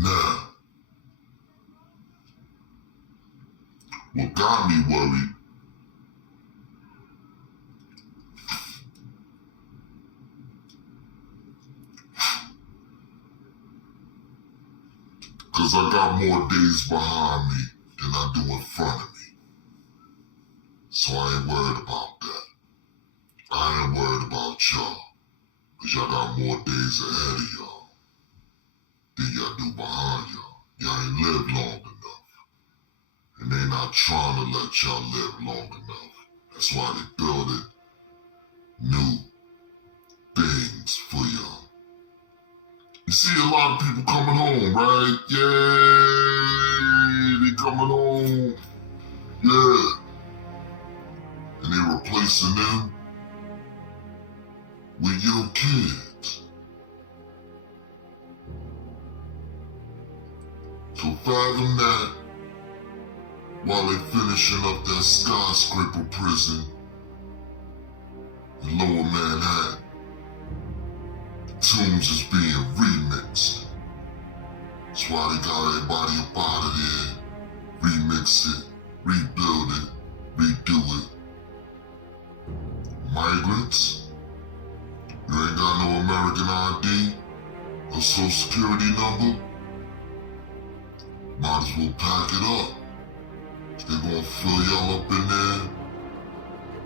Now, what got me worried because I got more days behind me than I do in front of me. So I ain't worried about that. I ain't worried about y'all, because y'all got more days ahead of y'all than y'all do behind y'all. Y'all ain't lived long enough. And they not trying to let y'all live long enough. That's why they building new things for y'all. You see a lot of people coming home, right? Yay! They coming home. Yeah. And they replacing them with your kids. So fathom that while they finishing up that skyscraper prison in Lower Manhattan. Tunes is being remixed. That's why they got everybody up out of there. Remix it, rebuild it, redo it. Migrants, you ain't got no American ID, no social security number, might as well pack it up. They gonna fill y'all up in there.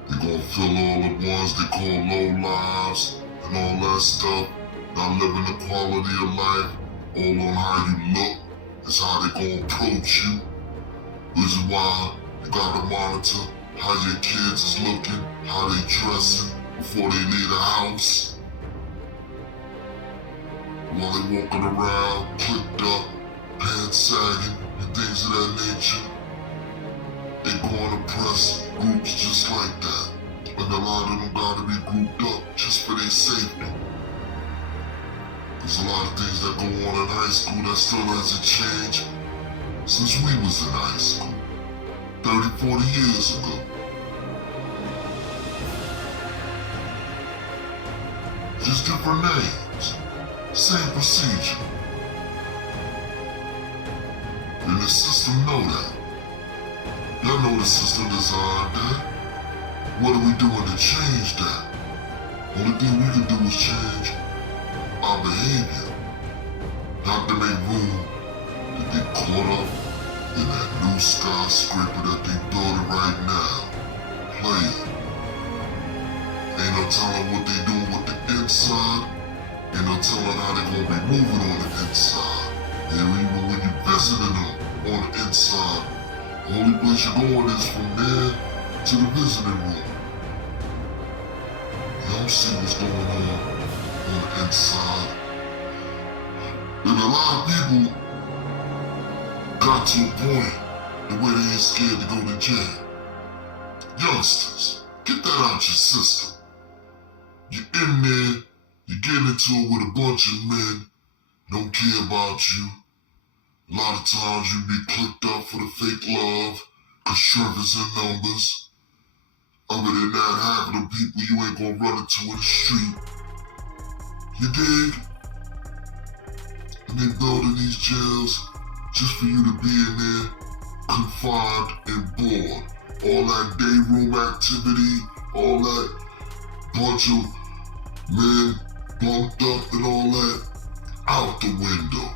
They gonna fill all the ones they call low lives and all that stuff. Not living the quality of life, all on how you look. That's how they gonna approach you. Which is why you gotta monitor how your kids is looking, how they dressing before they leave the house. While they walking around, clipped up, pants sagging, and things of that nature. They going to press groups just like that. And a lot of them gotta be grouped up just for their safety. There's a lot of things that go on in high school that still hasn't changed since we was in high school, 30, 40 years ago. Just different names, same procedure. And the system know that. Y'all know the system designed that. What are we doing to change that? Only thing we can do is change our behavior, not to make room to get caught up in that new skyscraper that they building right now. Playing. Ain't no telling what they doing with the inside. Ain't no telling how they gonna be moving on the inside. And even when you visiting them on the inside, the only place you're going is from there to the visiting room. You don't see what's going on the inside. And a lot of people got to a point the way they ain't scared to go to jail. Youngsters, get that out your system. You're in there, you're getting into it with a bunch of men, don't care about you. A lot of times you be clicked up for the fake love, cause strength is in numbers. Other than that, half of the people you ain't gonna run into in the street. You dig? And they building these jails just for you to be in there, confined and bored. All that day room activity, all that bunch of men bumped up and all that, out the window.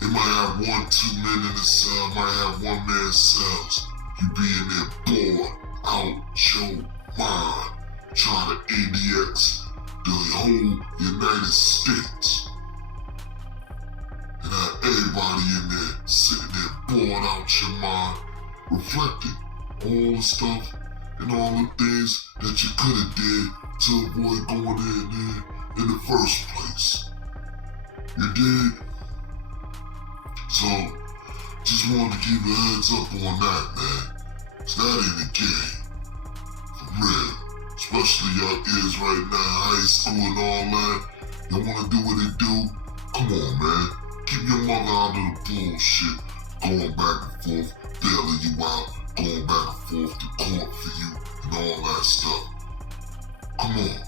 They might have 1, 2 men in the cell, might have 1 man cells. You be in there bored, out your mind, trying to ADX the whole United States. And have everybody in there sitting there bored out your mind, reflecting all the stuff and all the things that you could have did to avoid going in there in the first place. You dig? So, just wanted to give you a heads up on that, man. So that ain't a game. For real. Especially y'all kids right now, high school and all that. Y'all wanna do what they do? Come on, man. Keep your mother out of the bullshit. Going back and forth, bailing you out, going back and forth to court for you, and all that stuff. Come on.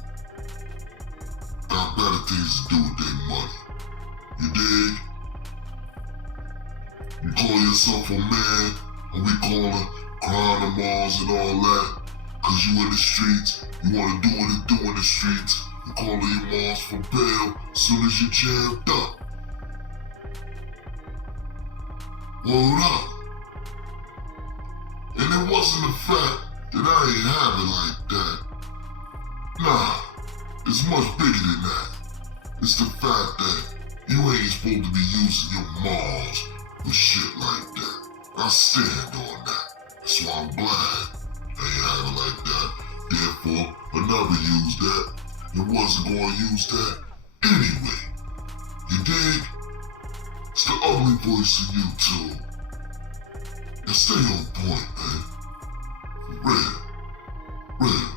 Got better things to do with their money. yourself a man, and we call it crime and Mars and all that, cause you in the streets, you wanna do what it do in the streets, you calling your Mars for bail soon as you jammed up. Word up. And it wasn't the fact that I ain't have it like that. Nah, it's much bigger than that. It's the fact that you ain't supposed to be using your Mars for shit like that. I stand on that. That's why I'm glad I ain't have it like that. Therefore, I never used that and wasn't gonna use that anyway. You dig? It's the ugly voice in you too. Now stay on point, man. For real. Real.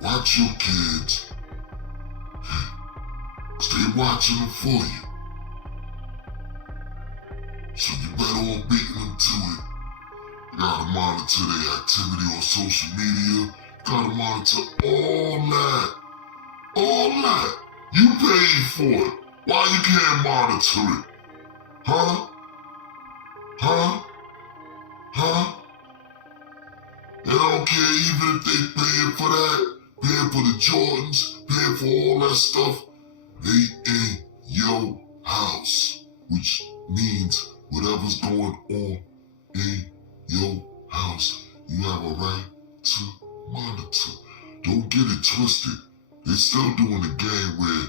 Watch your kids. Stay watching them for you. So you better all beating them to it. You gotta monitor their activity on social media. You gotta monitor all that. All that. You paid for it. Why you can't monitor it? Huh? Huh? Huh? And I don't care even if they paying for that, paying for the Jordans, paying for all that stuff. They in your house, which means whatever's going on in your house, you have a right to monitor. Don't get it twisted. They're still doing the game where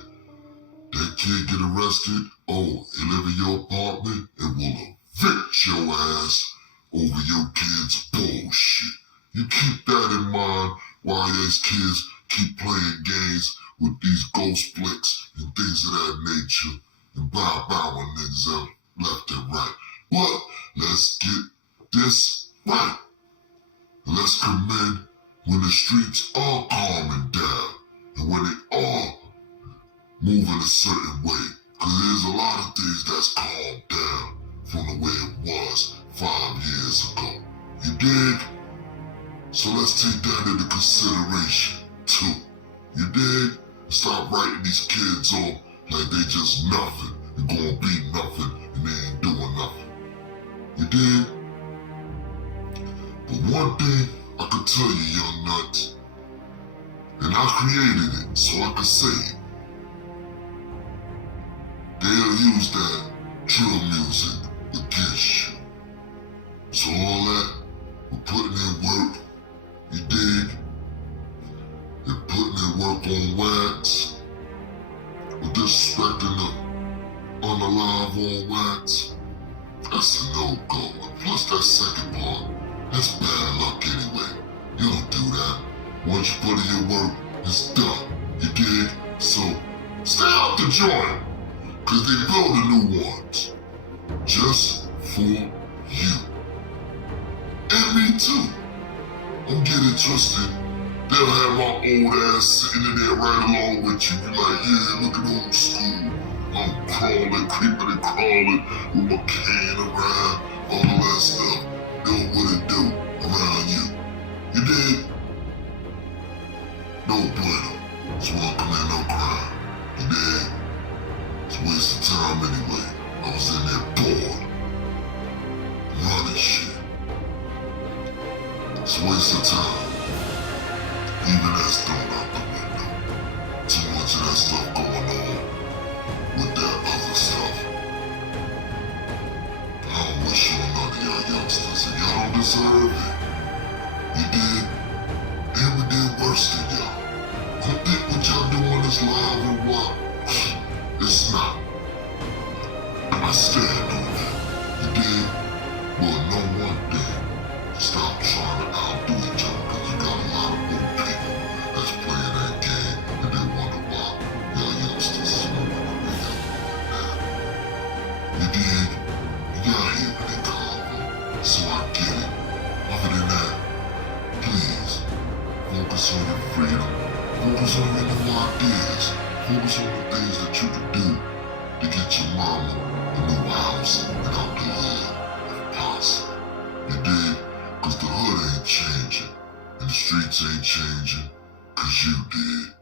that kid get arrested, oh, they live in your apartment and will evict your ass over your kid's bullshit. You keep that in mind while these kids keep playing games with these ghost flicks and things of that nature and bowing niggas out left and right. But let's get this right. Let's commend when the streets are calming down and when they are moving a certain way. Cause there's a lot of things that's calmed down from the way it was 5 years ago. You dig? So let's take that into consideration too. You dig? Stop writing these kids off like they just nothing and gonna be nothing and they ain't doing nothing. You dig? But one thing I can tell you, young nuts, and I created it so I can say it. They'll use that drill music against you. So all that, we're putting in work, you dig? They're putting in work on wax. We're disrespecting the unalive on wax. That's a no-go. And plus that second part, that's bad luck anyway. You don't do that. Once you put in your work, it's done. You dig? So, stay out the joint. Cause they building new ones. Just for you. And me too. Don't get it twisted. They'll have my old ass sitting in there right along with you. Be like, yeah, look at old school. I'm crawling, creeping and crawling with my cane around, all of that stuff. Doing what it do around you. You dig? No bueno. So I'll commit no crime. You dig? It's a waste of time anyway. I was in there bored. Running shit. It's a waste of time. Even that's thrown out the window. Too much of that stuff going on with that other stuff. I don't wish on none of y'all youngsters, and y'all don't deserve it. You did, and we did worse than y'all. Don't think what y'all doing is live and what? It's not. I stand on that. You did? Well, know one thing. Stop trying to outdo each other, because you got a lot of old people that's playing that game, and they wonder why y'all youngsters is moving the way out. You did? You got here when they called, so I get it. Other than that, please, focus on your freedom. Focus on your new ideas. Focus on the things that you can do to get your mama a new house and out the hood, if possible. You dig? Cause the hood ain't changing, and the streets ain't changing, cause you did.